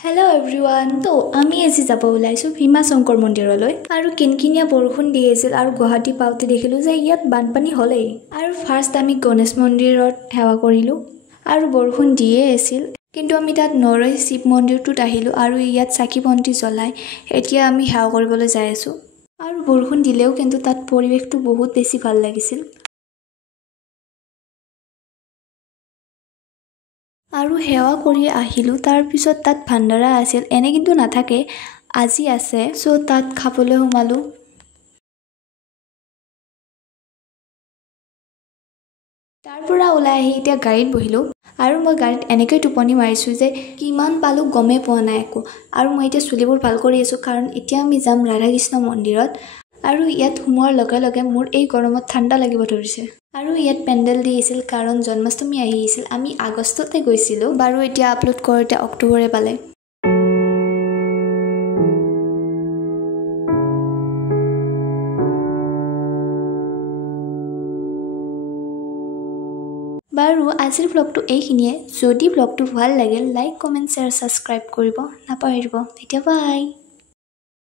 Hello everyone. তো আমি আজি যাব ওলাইছো ভীমা শংকৰ মন্দিৰলৈ আৰু কিনকিনিয়া বৰষুণ দি আছিল আৰু গুৱাহাটী পাওঁতে দেখিলো যে ইয়াত বানপানী হ'লেই আৰু ফাৰ্ষ্ট আমি গণেশ মন্দিৰত সেৱা কৰিলো আৰু বৰষুণ দিয়ে আছিল কিন্তু আমি তাত নৰৈ শিৱ মন্দিৰটোত আহিলো আৰু ইয়াত চাকি বন্তি জ্বলাই এতিয়া আমি সেৱা কৰিবলৈ যাই আছো আৰু বৰষুণ দিলেও কিন্তু তাত পৰিৱেশটো বহুত বেছি ভাল লাগিছিল আৰু সেৱা কৰি আহিলো তাৰ পিছত তাত ভাণ্ডাৰা আছিল এনে কিন্তু নাথাকে আজি আছে সো তাত খাবলৈ সোমালো তাৰ পৰা ওলাই আহি এতিয়া গাড়ীত বহিলো আৰু মই গাড়ীত এনেকৈ টোপনি মাৰিছো যে কিমান পালো গমে পোৱা নাই একো আৰু মই এতিয়া চুলিবোৰ ভাল কৰি আছো কাৰণ এতিয়া আমি যাম ৰাধা কৃষ্ণ মন্দিৰত আৰু ইয়াত সোমোৱাৰ লগে লগে মোৰ এই গৰমত ঠাণ্ডা লাগিব ধৰিছে আৰু ইয়াত পেণ্ডেল দি আছিল কাৰণ জন্মাষ্টমী আহি আছিল আমি আগষ্টতে গৈছিলো বাৰু এতিয়া আপলোড কৰোতে অক্টোবৰে পালে বাৰু আজিৰ ব্লগটো এইখিনিয়ে যদি ব্লগটো ভাল লাগিল লাইক কমেণ্ট শ্বেয়াৰ ছাবস্ক্ৰাইব কৰিব নাপাহৰিব এতিয়া বাই